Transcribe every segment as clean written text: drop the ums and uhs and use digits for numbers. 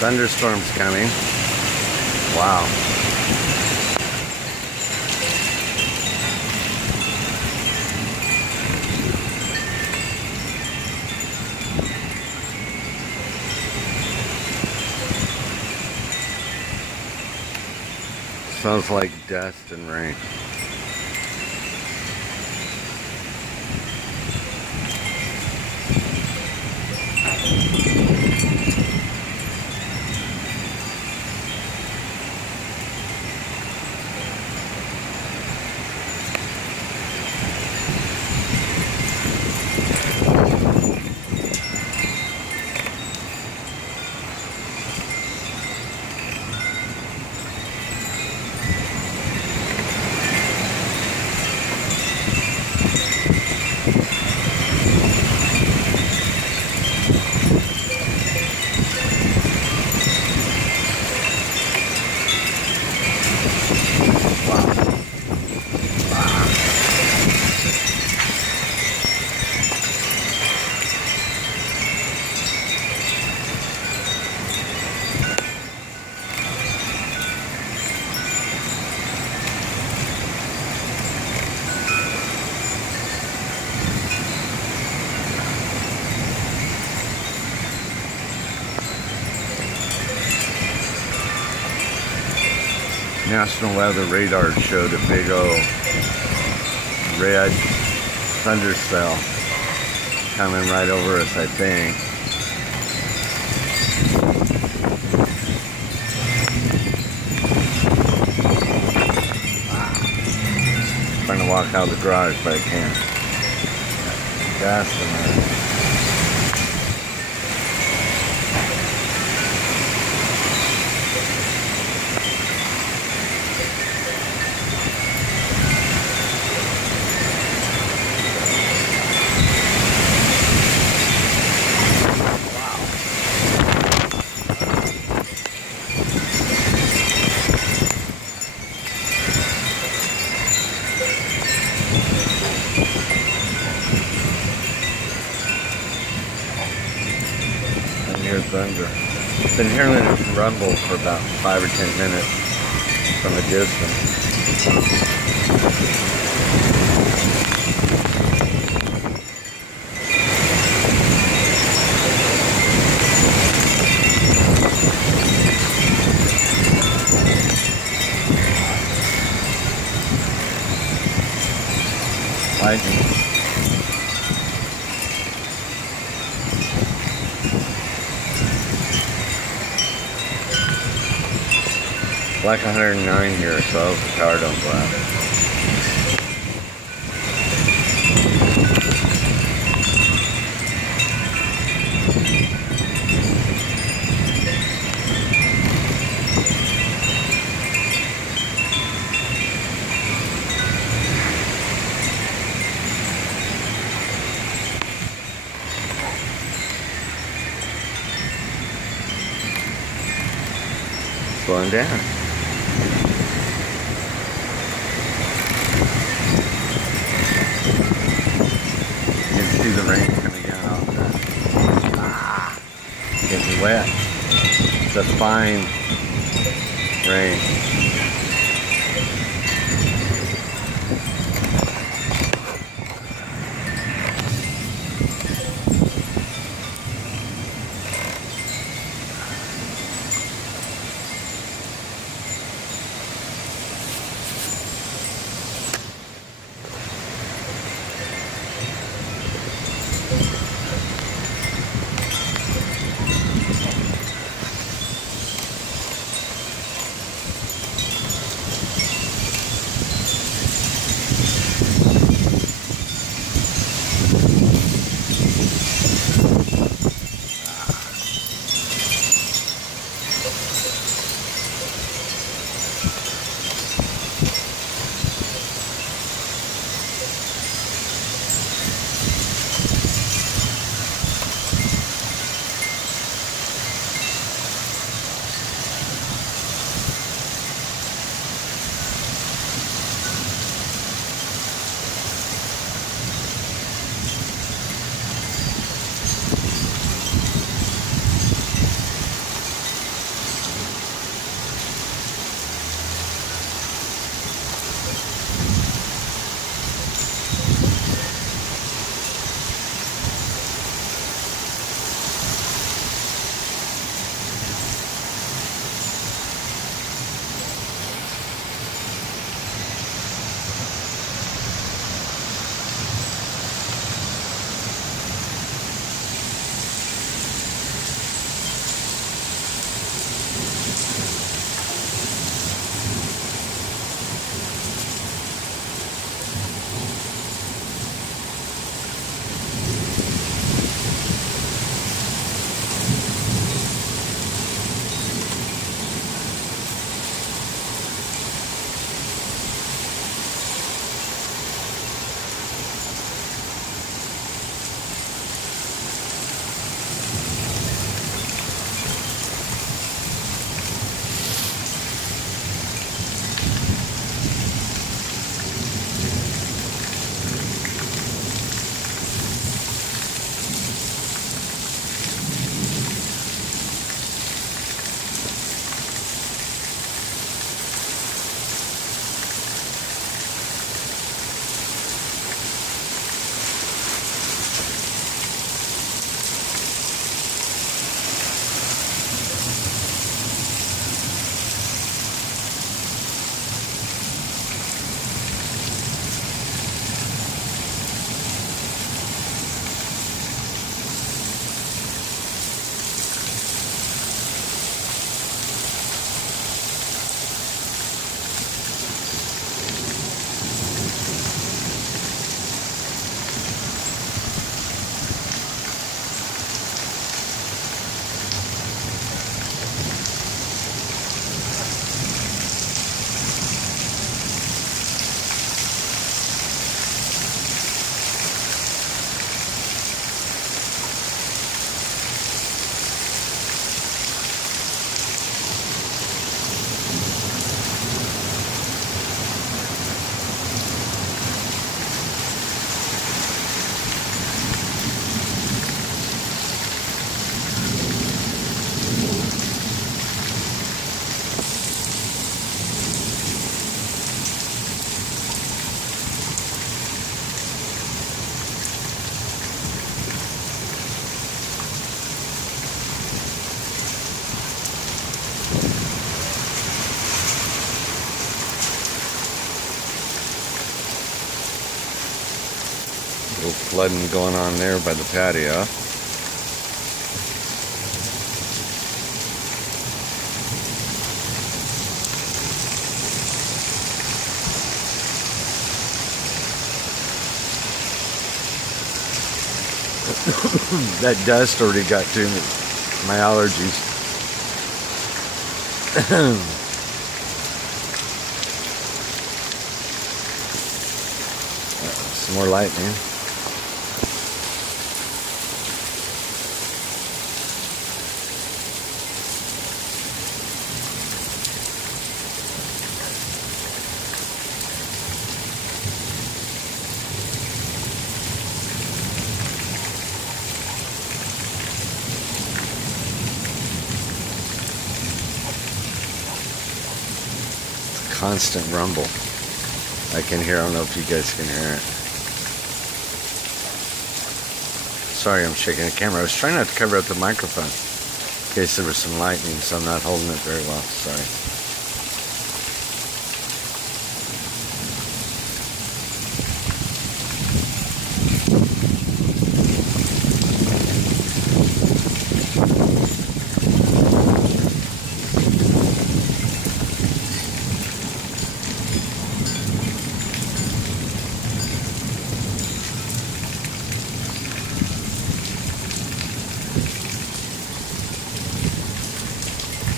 Thunderstorms coming. Wow. Smells like dust and rain. National Weather Radar showed a big old red thunder cell coming right over us, I think. I'm trying to walk out of the garage, but I can't. Gas in there. Hear thunder. Been hearing it rumble for about 5 or 10 minutes from a distance. Lightning. Like 109 here, so I hope the power don't go out. Slowing down. See the rain coming down off that. Getting wet. It's a fine rain. flooding going on there by the patio. That dust already got to me. My allergies. Some more lightning. Constant rumble. I can hear. I don't know if you guys can hear it. Sorry, I'm shaking the camera. I was trying not to cover up the microphone in case there was some lightning, so I'm not holding it very well. Sorry.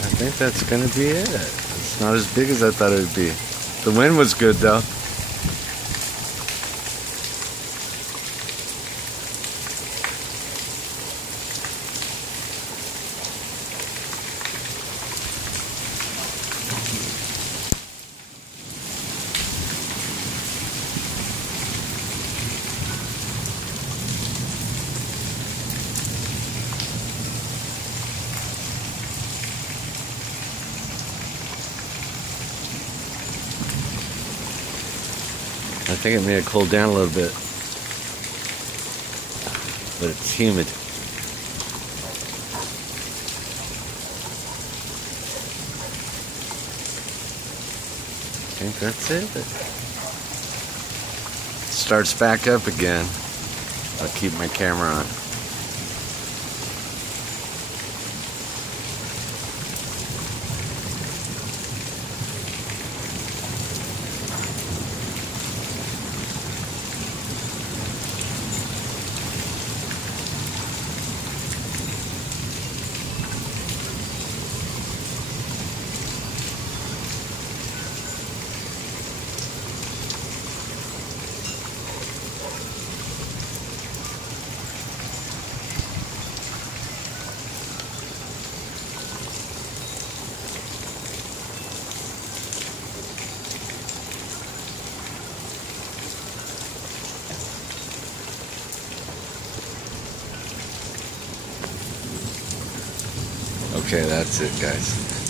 I think that's gonna be it. It's not as big as I thought it would be. The wind was good though. I think it may have cooled down a little bit, but it's humid. I think that's it. Starts back up again. I'll keep my camera on. Okay, that's it, guys.